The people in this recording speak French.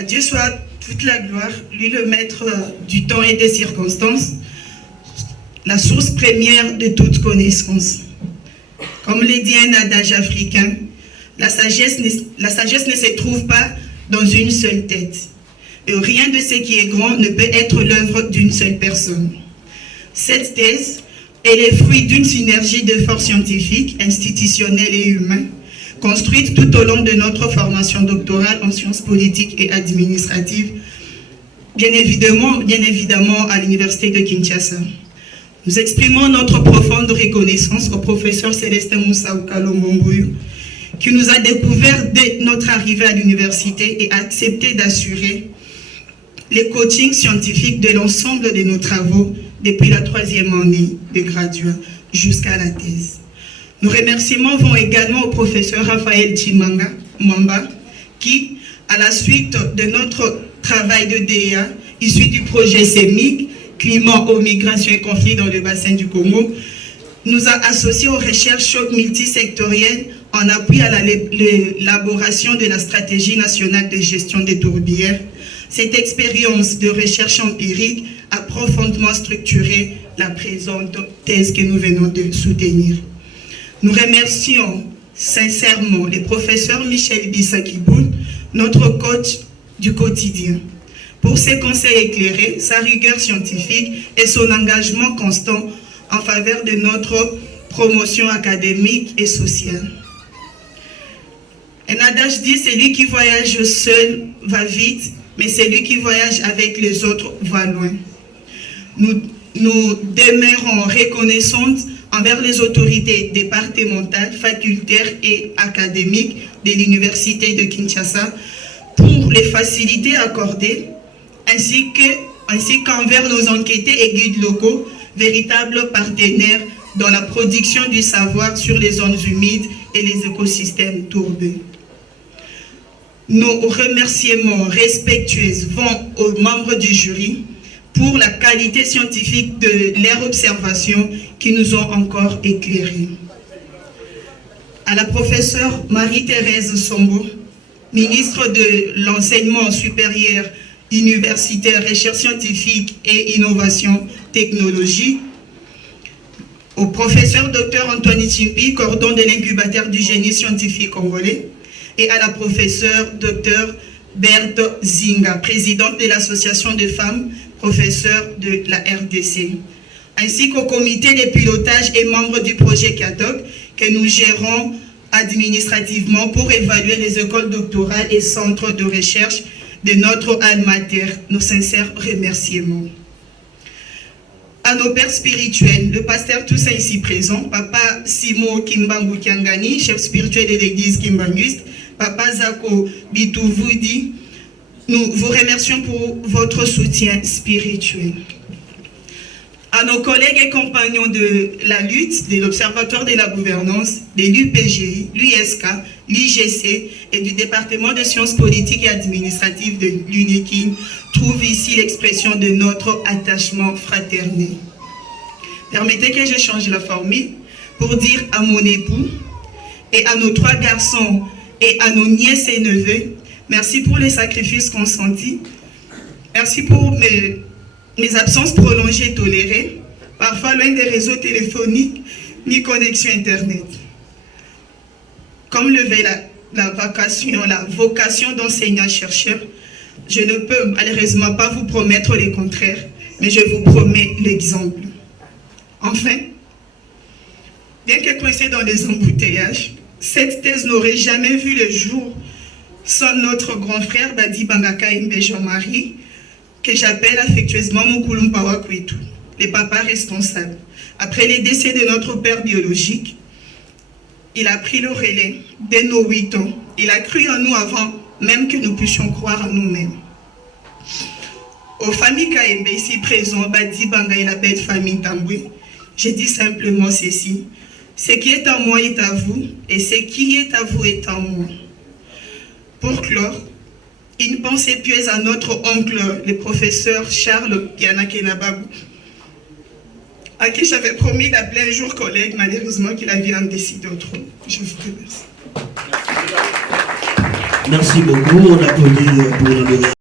À Dieu soit toute la gloire, lui le maître du temps et des circonstances, la source première de toute connaissance. Comme le dit un adage africain, la sagesse ne se trouve pas dans une seule tête. Et rien de ce qui est grand ne peut être l'œuvre d'une seule personne. Cette thèse est le fruit d'une synergie de forces scientifiques, institutionnelles et humaines, construite tout au long de notre formation doctorale en sciences politiques et administratives, bien évidemment à l'Université de Kinshasa. Nous exprimons notre profonde reconnaissance au professeur Célestin Moussa Oukalo-Mombouyou, qui nous a découvert dès notre arrivée à l'université et a accepté d'assurer les coachings scientifiques de l'ensemble de nos travaux depuis la 3e année de graduat jusqu'à la thèse. Nos remerciements vont également au professeur Raphaël Mwamba, qui, à la suite de notre travail de DEA, issu du projet CEMIC, Climat, eau, migration et conflits dans le bassin du Congo, nous a associés aux recherches multisectorielles en appui à l'élaboration de la stratégie nationale de gestion des tourbières. Cette expérience de recherche empirique a profondément structuré la présente thèse que nous venons de soutenir. Nous remercions sincèrement le professeur Michel Bissakiboul, notre coach du quotidien, pour ses conseils éclairés, sa rigueur scientifique et son engagement constant en faveur de notre promotion académique et sociale. Un adage dit, celui qui voyage seul va vite, mais celui qui voyage avec les autres va loin. Nous demeurons reconnaissantes envers les autorités départementales, facultaires et académiques de l'Université de Kinshasa pour les facilités accordées, ainsi qu'envers nos enquêtés et guides locaux, véritables partenaires dans la production du savoir sur les zones humides et les écosystèmes tourbeux. Nos remerciements respectueux vont aux membres du jury pour la qualité scientifique de leurs observations qui nous ont encore éclairés. À la professeure Marie-Thérèse Sombo, ministre de l'Enseignement supérieur universitaire, recherche scientifique et innovation technologique, au professeur Dr Antoine Chimpi, cordon de l'incubateur du génie scientifique congolais, et à la professeure Dr Berthe Zinga, présidente de l'association de femmes, professeure de la RDC, ainsi qu'au comité de pilotage et membres du projet CADOC que nous gérons administrativement pour évaluer les écoles doctorales et centres de recherche de notre alma mater. Nos sincères remerciements. À nos pères spirituels, le pasteur Toussaint ici présent, Papa Simo Kimbangu Kiangani, chef spirituel de l'église Kimbanguiste, Papa Zako Bitouvudi, nous vous remercions pour votre soutien spirituel. À nos collègues et compagnons de la lutte, de l'Observatoire de la gouvernance, de l'UPGI, l'USK, l'IGC et du département de sciences politiques et administratives de l'UNIKIN, trouve ici l'expression de notre attachement fraternel. Permettez que je change la formule pour dire à mon époux et à nos 3 garçons et à nos nièces et neveux, merci pour les sacrifices consentis, merci pour mes absences prolongées tolérées, parfois loin des réseaux téléphoniques ni connexion Internet. Comme le veut la vocation d'enseignant-chercheur, je ne peux malheureusement pas vous promettre le contraire, mais je vous promets l'exemple. Enfin, bien que coincée dans les embouteillages, cette thèse n'aurait jamais vu le jour sans notre grand frère Badi Bangaka Mbe Jean-Marie, que j'appelle affectueusement Moukoulou Kwitu, le papa responsable. Après le décès de notre père biologique, il a pris le relais dès nos 8 ans. Il a cru en nous avant même que nous puissions croire en nous-mêmes. Aux familles Kaembe ici présentes, Badi Banga et la belle famille Tamboué, je dis simplement ceci: ce qui est en moi est à vous, et ce qui est à vous est en moi. Pour clore, une pensée pieuse à notre oncle, le professeur Charles Pianakenababou, à qui j'avais promis d'appeler un jour collègue, malheureusement qu'il a vu en décider autrement. Je vous remercie. Merci beaucoup. On applaudit pour l'honorable.